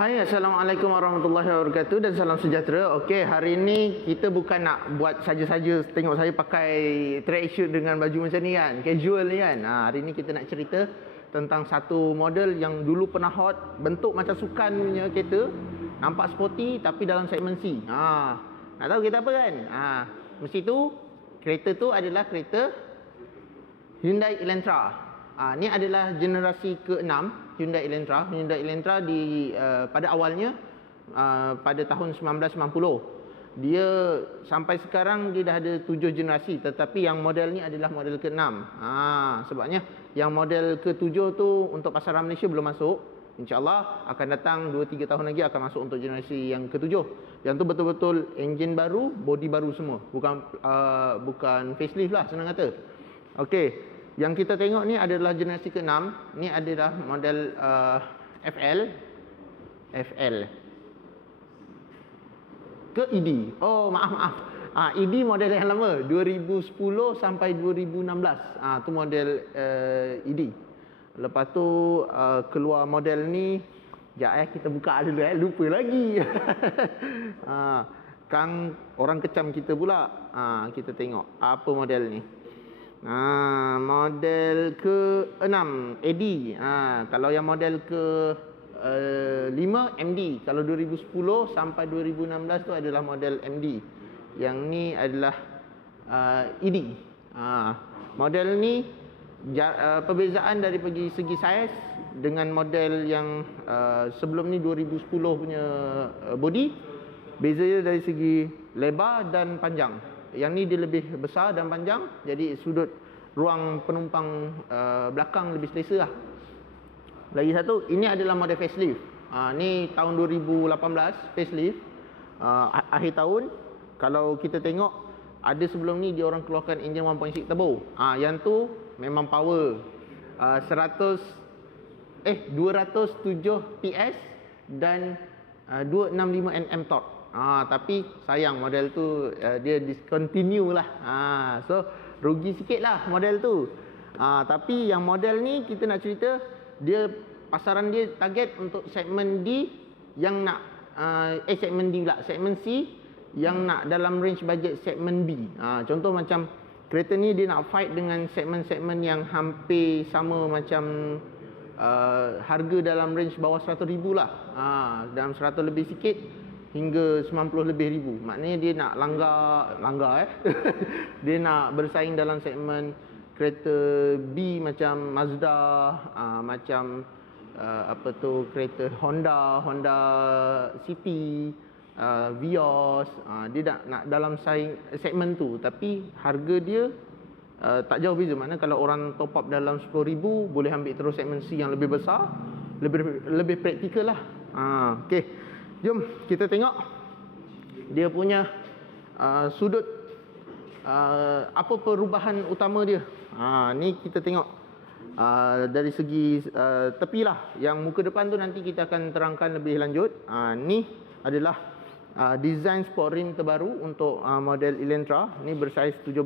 Hai, Assalamualaikum warahmatullahi wabarakatuh dan salam sejahtera. Okey, hari ini kita bukan nak buat saja-saja tengok saya pakai track shoot dengan baju macam ni kan, casual ni kan. Hari ini kita nak cerita tentang satu model yang dulu pernah hot, bentuk macam sukan punya kereta, nampak sporty tapi dalam segmen C. Nak tahu kereta apa kan? Mesti tu kereta tu adalah kereta Hyundai Elantra. Ni adalah generasi ke-6 Hyundai Elantra. Hyundai Elantra pada awalnya pada tahun 1990. Dia sampai sekarang dia dah ada 7 generasi, tetapi yang model ni adalah model ke-6. Sebabnya yang model ke-7 tu untuk pasaran Malaysia belum masuk. InsyaAllah akan datang 2-3 tahun lagi akan masuk untuk generasi yang ke-7. Yang tu betul-betul enjin baru, body baru semua. Bukan facelift lah, senang kata. Okey. Yang kita tengok ni adalah generasi ke-6. Ni adalah model FL ke ED. Oh, maaf. ED model yang lama, 2010 sampai 2016. Tu model ED. Lepas tu keluar model ni, sekejap kita buka dulu lupa lagi. Kang orang kecam kita pula. Kita tengok apa model ni. Model ke-6 AD. Kalau yang model ke-5 MD. Kalau 2010 sampai 2016 tu adalah model MD. Yang ni adalah ED. Model ni perbezaan dari segi saiz dengan model yang sebelum ni 2010 punya body, beza dia dari segi lebar dan panjang. Yang ni dia lebih besar dan panjang, jadi sudut ruang penumpang belakang lebih selesa lah. Lagi satu, ini adalah model facelift. Ni tahun 2018 facelift, akhir tahun. Kalau kita tengok, ada sebelum ni dia orang keluarkan enjin 1.6 turbo. Yang tu memang power 207 PS dan 265 Nm torque. Tapi sayang model tu dia discontinue lah. So rugi sikit lah model tu. Tapi yang model ni kita nak cerita, dia pasaran dia target untuk segmen D yang nak segmen D pula, segmen C yang nak dalam range budget segmen B. Contoh macam kereta ni dia nak fight dengan segmen-segmen yang hampir sama macam harga dalam range bawah 100,000 lah. Dalam 100 lebih sikit hingga 90 lebih ribu. Maknanya dia nak langgar dia nak bersaing dalam segmen kereta B macam Mazda, macam kereta Honda City, Vios. Dia nak dalam segmen tu, tapi harga dia tak jauh beza. Maknanya kalau orang top up dalam 10,000 boleh ambil terus segmen C yang lebih besar, lebih praktikal lah. Okey. Jom kita tengok dia punya sudut, apa perubahan utama dia. Ni kita tengok dari segi tepi lah. Yang muka depan tu nanti kita akan terangkan lebih lanjut. Ni adalah design sport rim terbaru untuk model Elantra. Ni bersaiz 17.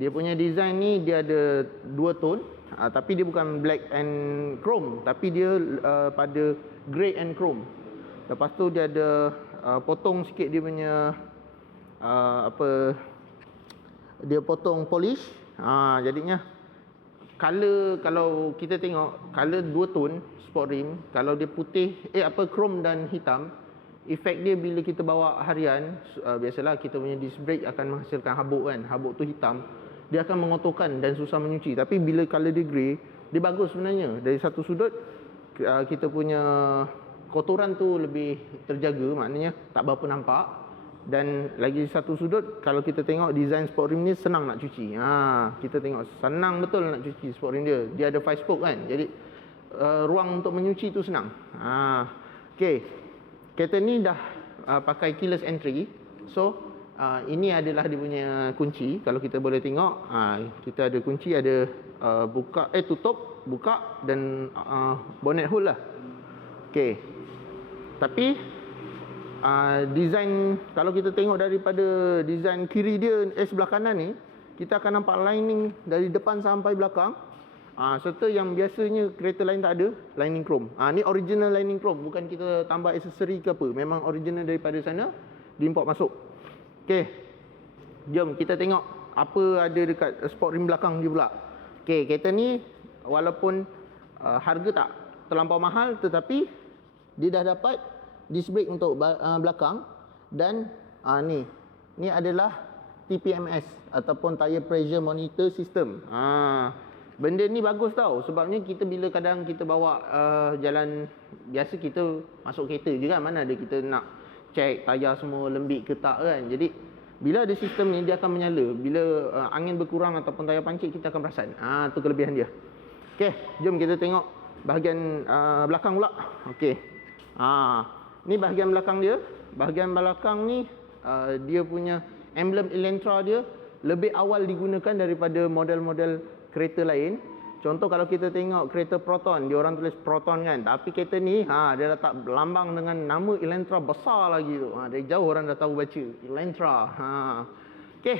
Dia punya design ni dia ada 2 tone, tapi dia bukan black and chrome, tapi dia pada grey and chrome. Lepas tu dia ada potong sikit dia punya dia potong polish. Jadinya color, kalau kita tengok color 2 tone sport rim, kalau dia putih chrome dan hitam, efek dia bila kita bawa harian, biasalah kita punya disc brake akan menghasilkan habuk kan. Habuk tu hitam, dia akan mengotorkan dan susah menyuci. Tapi bila color dia grey, dia bagus sebenarnya. Dari satu sudut kita punya kotoran tu lebih terjaga, maknanya tak berapa nampak. Dan lagi satu sudut, kalau kita tengok design sport rim ni senang nak cuci. Kita tengok senang betul nak cuci sport rim dia. Dia ada 5 spoke kan, jadi ruang untuk menyuci tu senang. Okey, kereta ni dah pakai keyless entry. So ini adalah dia punya kunci. Kalau kita boleh tengok, kita ada kunci, ada tutup, buka dan bonnet hole lah. Okey. Tapi design, kalau kita tengok daripada design kiri dia sebelah kanan ni, kita akan nampak lining dari depan sampai belakang. Serta yang biasanya kereta lain tak ada, lining chrome. Ni original lining chrome, bukan kita tambah aksesori ke apa. Memang original daripada sana, diimport masuk. Okey. Jom kita tengok apa ada dekat sport rim belakang dia pula. Okey, kereta ni walaupun harga tak terlampau mahal, tetapi dia dah dapat disc brake untuk belakang dan ni adalah TPMS ataupun tire pressure monitor system. Benda ni bagus tau, sebabnya kita bila kadang kita bawa jalan biasa, kita masuk kereta je kan, mana ada kita nak check tayar semua lembik ke tak kan. Jadi bila ada sistem ni dia akan menyala. Bila angin berkurang ataupun tayar pancit, kita akan perasan. Tu kelebihan dia. Okey, jom kita tengok bahagian belakang pula. Okey. Ni bahagian belakang dia. Bahagian belakang ni dia punya emblem Elantra dia lebih awal digunakan daripada model-model kereta lain. Contoh kalau kita tengok kereta Proton, dia orang tulis Proton kan, tapi kereta ni dia letak lambang dengan nama Elantra besar lagi tu. Dari jauh orang dah tahu baca Elantra. Okey.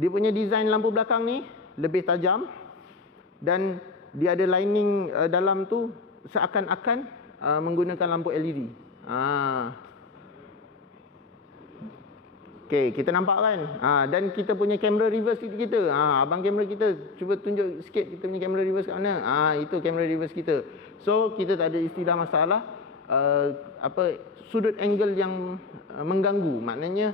Dia punya design lampu belakang ni lebih tajam dan dia ada lining dalam tu seakan-akan menggunakan lampu LED. Okey, kita nampak kan? Dan kita punya kamera reverse kita. Abang kamera kita, cuba tunjuk sikit kita punya kamera reverse kat mana. Itu kamera reverse kita. So, kita tak ada istilah masalah sudut angle yang mengganggu. Maknanya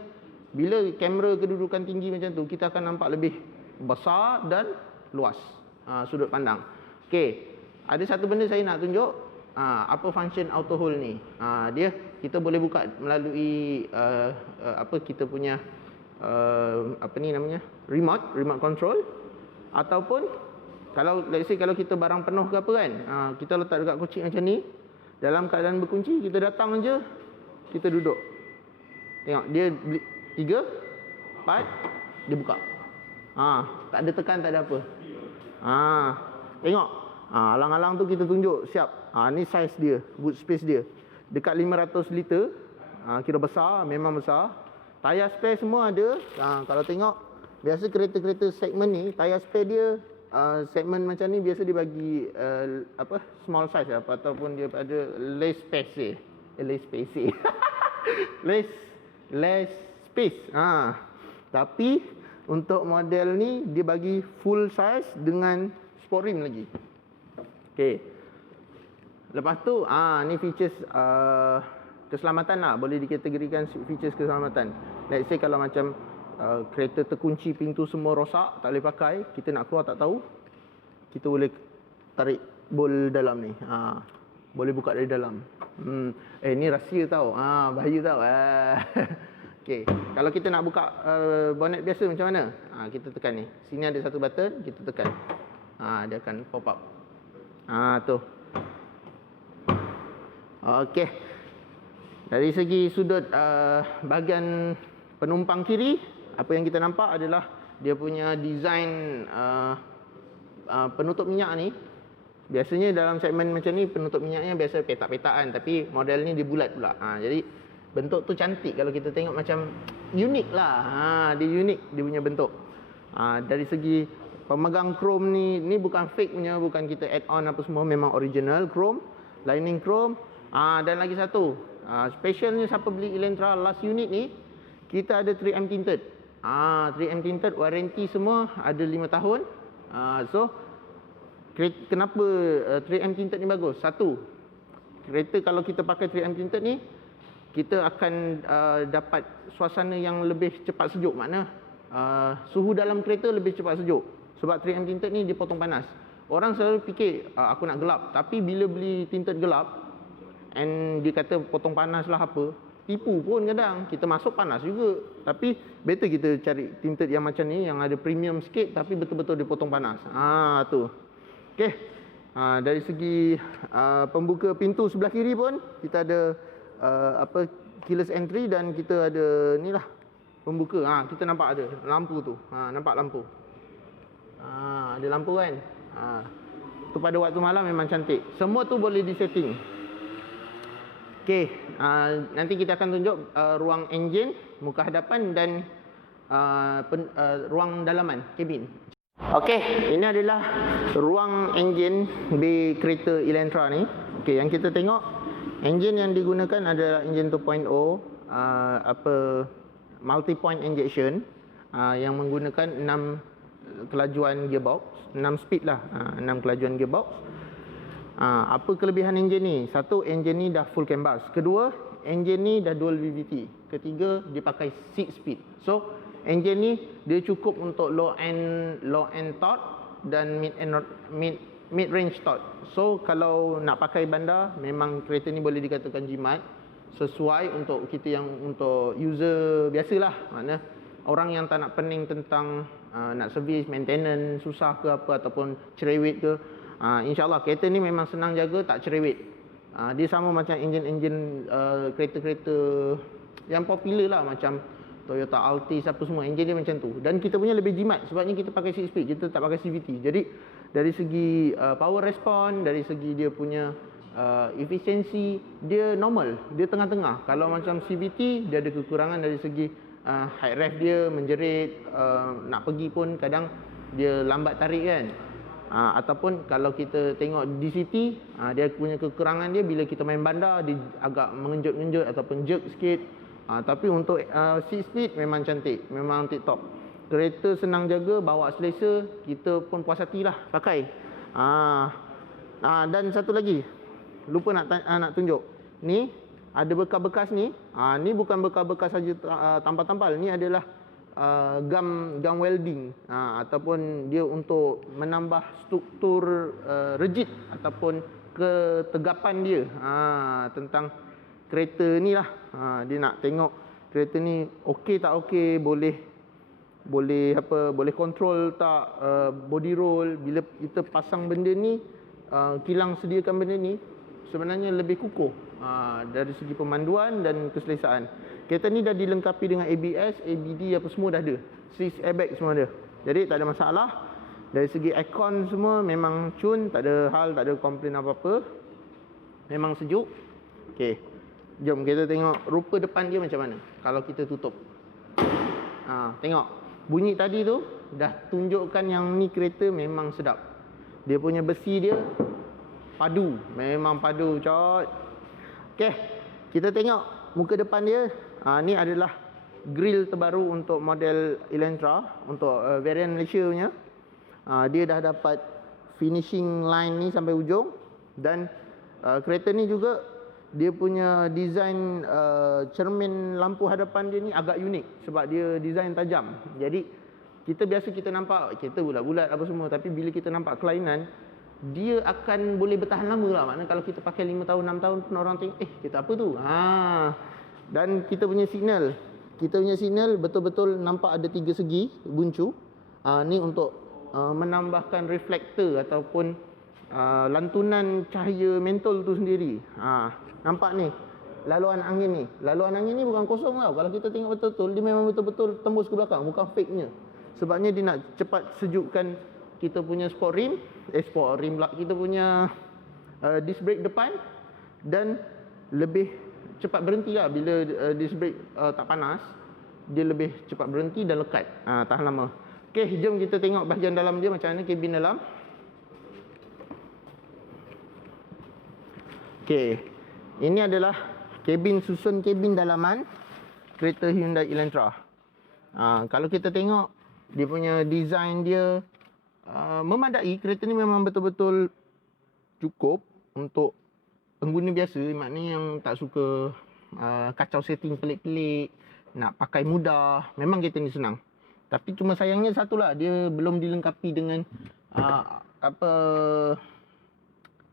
bila kamera kedudukan tinggi macam tu, kita akan nampak lebih besar dan luas sudut pandang. Okey, ada satu benda saya nak tunjuk. Apa function auto hold ni? Dia kita boleh buka melalui kita punya remote control, ataupun kalau let's say kalau kita barang penuh ke apa kan, kita letak dekat kunci macam ni, dalam keadaan berkunci, kita datang aja, kita duduk. Tengok dia 3 4 dia buka. Tak ada tekan, tak ada apa. Tengok. Alang-alang tu kita tunjuk siap. Ni size dia, boot space dia. Dekat 500 liter. Kira besar, memang besar. Tayar spare semua ada. Kalau tengok, biasa kereta-kereta segmen ni, tayar spare dia segmen macam ni biasa dia bagi small size ataupun dia ada less space. less space. Tapi untuk model ni dia bagi full size dengan sport rim lagi. Okey. Lepas tu ni features keselamatan lah, boleh dikategorikan features keselamatan. Let's say kalau macam kereta terkunci, pintu semua rosak, tak boleh pakai, kita nak keluar tak tahu, kita boleh tarik bol dalam ni. Boleh buka dari dalam. Ni rahsia tau. Bahaya tau. Okey, kalau kita nak buka bonnet biasa macam mana? Kita tekan ni. Sini ada satu button, kita tekan. Dia akan pop up. Tu. Okey. Dari segi sudut bahagian penumpang kiri, apa yang kita nampak adalah dia punya design penutup minyak ni. Biasanya dalam segmen macam ni penutup minyaknya biasa petak-petakan, tapi model ni dia bulat pula. Jadi bentuk tu cantik, kalau kita tengok macam unik lah. Dia unik dia punya bentuk. Dari segi pemegang chrome ni bukan fake punya, bukan kita add on apa semua, memang original chrome, lining chrome. Dan lagi satu, specialnya siapa beli Elantra last unit ni, kita ada 3M tinted. 3M tinted, warranty semua ada 5 tahun. So kenapa 3M tinted ni bagus? Satu, kereta kalau kita pakai 3M tinted ni, kita akan dapat suasana yang lebih cepat sejuk. Makna suhu dalam kereta lebih cepat sejuk. Sebab 3M tinted ni dia potong panas. Orang selalu fikir aku nak gelap, tapi bila beli tinted gelap and dia kata potong panas lah apa, tipu pun kadang. Kita masuk panas juga. Tapi better kita cari tinted yang macam ni, yang ada premium sikit tapi betul-betul dia potong panas. Tu. Okey. Dari segi pembuka pintu sebelah kiri pun kita ada keyless entry, dan kita ada ni lah pembuka. Kita nampak ada lampu tu. Nampak lampu. Ada lampu kan. Tu pada waktu malam memang cantik. Semua tu boleh disetting. Okey, nanti kita akan tunjuk ruang enjin, muka hadapan dan ruang dalaman, kabin. Okey, ini adalah ruang enjin di kereta Elantra ni. Okey, yang kita tengok enjin yang digunakan adalah enjin 2.0 multi point injection yang menggunakan 6 kelajuan gearbox, 6 speed lah, 6 kelajuan gearbox. Apa kelebihan enjin ni? Satu, enjin ni dah full CAN bus. Kedua, enjin ni dah dual VVT. Ketiga, dia pakai 6 speed. So, enjin ni dia cukup untuk low end torque dan mid range torque. So, kalau nak pakai bandar, memang kereta ni boleh dikatakan jimat, sesuai untuk kita yang untuk user biasalah. Maknanya orang yang tak nak pening tentang nak servis, maintenance susah ke apa ataupun cerewet ke, insyaAllah kereta ni memang senang jaga, tak cerewet. Dia sama macam enjin-enjin kereta-kereta yang popular lah, macam Toyota Altis apa semua, enjin dia macam tu. Dan kita punya lebih jimat sebabnya kita pakai 6 speed, kita tak pakai CVT. Jadi dari segi power response, dari segi dia punya efisiensi, dia normal, dia tengah-tengah. Kalau macam CVT, dia ada kekurangan dari segi high rev dia menjerit, nak pergi pun kadang dia lambat tarik kan. Ataupun kalau kita tengok DCT, dia punya kekurangan dia bila kita main bandar, dia agak mengenjut-genjut ataupun jerk sikit. Tapi untuk 6 speed memang cantik, memang tip top. Kereta senang jaga, bawa selesa, kita pun puas hati lah pakai. Dan satu lagi, lupa nak tunjuk. Ni ada bekas-bekas ni. Ni bukan bekas-bekas saja tampal-tampal. Ni adalah gum welding, ataupun dia untuk menambah struktur rigid ataupun ketegapan dia, tentang kereta ni lah. Dia nak tengok kereta ni okey tak okey, boleh kontrol tak body roll. Bila kita pasang benda ni, kilang sediakan benda ni, sebenarnya lebih kukuh dari segi pemanduan dan keselesaan. Kereta ni dah dilengkapi dengan ABS, ABD apa semua dah ada. 6 airbag semua ada. Jadi tak ada masalah. Dari segi aircon semua memang cun, tak ada hal, tak ada komplain apa-apa. Memang sejuk. Okey. Jom kita tengok rupa depan dia macam mana kalau kita tutup. Tengok. Bunyi tadi tu dah tunjukkan yang ni kereta memang sedap. Dia punya besi dia padu, memang padu cot. Okey, kita tengok muka depan dia. Ni adalah grill terbaru untuk model Elantra, untuk variant Malaysia punya. Dia dah dapat finishing line ni sampai ujung. Dan kereta ni juga dia punya design cermin lampu hadapan dia ni agak unik sebab dia design tajam. Jadi kita nampak kereta bulat-bulat apa semua, tapi bila kita nampak kelainan, dia akan boleh bertahan lama lah. Maknanya kalau kita pakai 5 tahun 6 tahun pun orang tengok, kereta apa tu? Dan kita punya signal betul-betul nampak ada 3 segi buncu. Ni untuk menambahkan reflektor ataupun lantunan cahaya mentol tu sendiri. Nampak ni laluan angin ni bukan kosong tau. Kalau kita tengok betul-betul, dia memang betul-betul tembus ke belakang, bukan fake-nya. Sebabnya dia nak cepat sejukkan kita punya sport rim pula, kita punya disc brake depan, dan lebih cepat berhenti lah bila disc brake tak panas. Dia lebih cepat berhenti dan lekat, tahan lama. Okey, jom kita tengok bahagian dalam dia macam mana, kabin dalam. Okey, ini adalah susun kabin dalaman kereta Hyundai Elantra. Kalau kita tengok dia punya design dia memadai. Kereta ni memang betul-betul cukup untuk pengguna biasa, maknanya yang tak suka kacau setting pelik-pelik, nak pakai mudah, memang kereta ni senang. Tapi cuma sayangnya satulah, dia belum dilengkapi dengan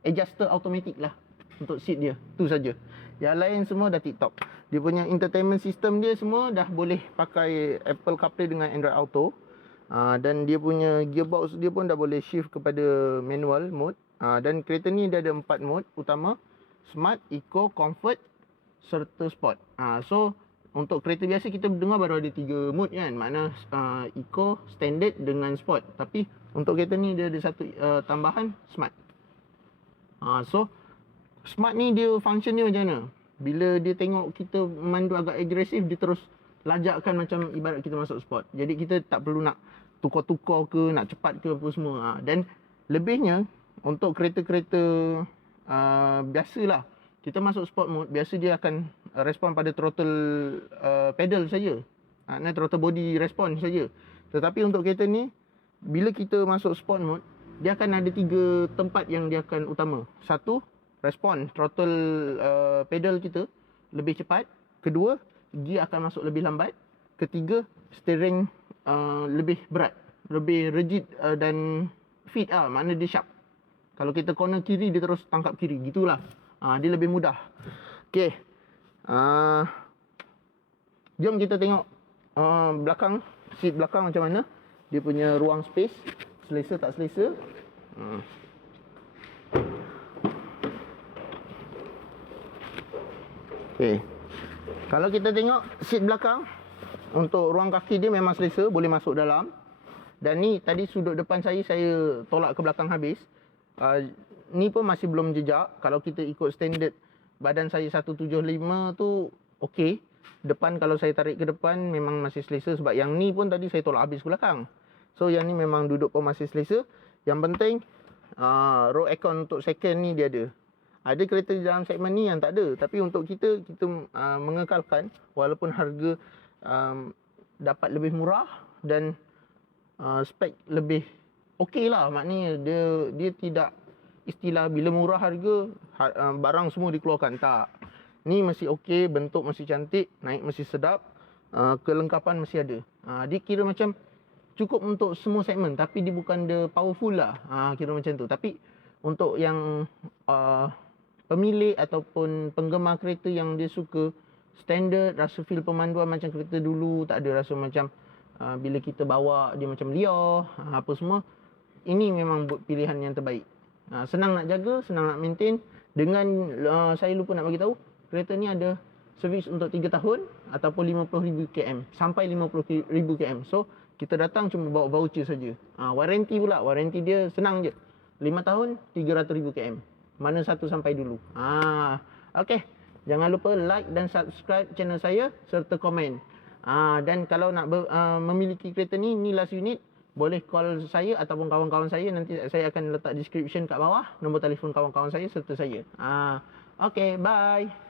adjuster automatic lah untuk seat dia. Tu saja. Yang lain semua dah tip top. Dia punya entertainment system dia semua dah boleh pakai Apple CarPlay dengan Android Auto. Dan dia punya gearbox dia pun dah boleh shift kepada manual mode. Dan kereta ni dia ada 4 mode utama: Smart, Eco, Comfort serta Sport. So untuk kereta biasa kita dengar baru ada 3 mode kan. Makna Eco, Standard dengan Sport. Tapi untuk kereta ni dia ada satu tambahan, Smart. So Smart ni dia function dia macam mana? Bila dia tengok kita memandu agak agresif, dia terus lajakkan macam ibarat kita masuk sport. Jadi kita tak perlu nak tukar-tukar ke, nak cepat ke apa semua. Dan lebihnya untuk kereta-kereta biasalah, kita masuk sport mode, biasa dia akan respon pada throttle pedal saja. Throttle body respon saja. Tetapi untuk kereta ni, bila kita masuk sport mode, dia akan ada 3 tempat yang dia akan utama. Satu, respon throttle pedal kita lebih cepat. Kedua, gear akan masuk lebih lambat. Ketiga, steering lebih berat, lebih rigid dan fit makna dia sharp. Kalau kita corner kiri, dia terus tangkap kiri, gitulah. Dia lebih mudah. Okey. Jom kita tengok belakang, seat belakang macam mana. Dia punya ruang space, selesa tak selesa. Okey. Kalau kita tengok seat belakang, untuk ruang kaki dia memang selesa, boleh masuk dalam. Dan ni tadi sudut depan saya tolak ke belakang habis. Ni pun masih belum jejak. Kalau kita ikut standard badan saya 175 tu okey. Depan kalau saya tarik ke depan memang masih selesa, sebab yang ni pun tadi saya tolak habis ke belakang. So yang ni memang duduk pun masih selesa. Yang penting road aircon untuk second ni dia ada. Ada kereta di dalam segmen ni yang tak ada. Tapi untuk kita mengekalkan, walaupun harga dapat lebih murah dan spek lebih okey lah. Maknanya dia tidak istilah bila murah harga barang semua dikeluarkan. Tak. Ni masih okey, bentuk masih cantik, naik masih sedap, kelengkapan masih ada. Dia kira macam cukup untuk semua segmen, tapi dia bukan dia powerful lah. Kira macam tu. Tapi untuk yang pemilik ataupun penggemar kereta yang dia suka standard, rasa feel pemanduan macam kereta dulu, tak ada rasa macam bila kita bawa dia macam liar, apa semua, ini memang pilihan yang terbaik. Senang nak jaga, senang nak maintain. Dengan saya lupa nak bagi tahu, kereta ni ada servis untuk 3 tahun ataupun 50,000 km sampai 50,000 km. So kita datang cuma bawa voucher saja. Warranty pula, warranty dia senang je, 5 tahun 300,000 km. Mana satu sampai dulu. Okey, jangan lupa like dan subscribe channel saya serta komen. Dan kalau nak memiliki kereta ni last unit, boleh call saya ataupun kawan-kawan saya. Nanti saya akan letak description kat bawah nombor telefon kawan-kawan saya serta saya. Okey, bye.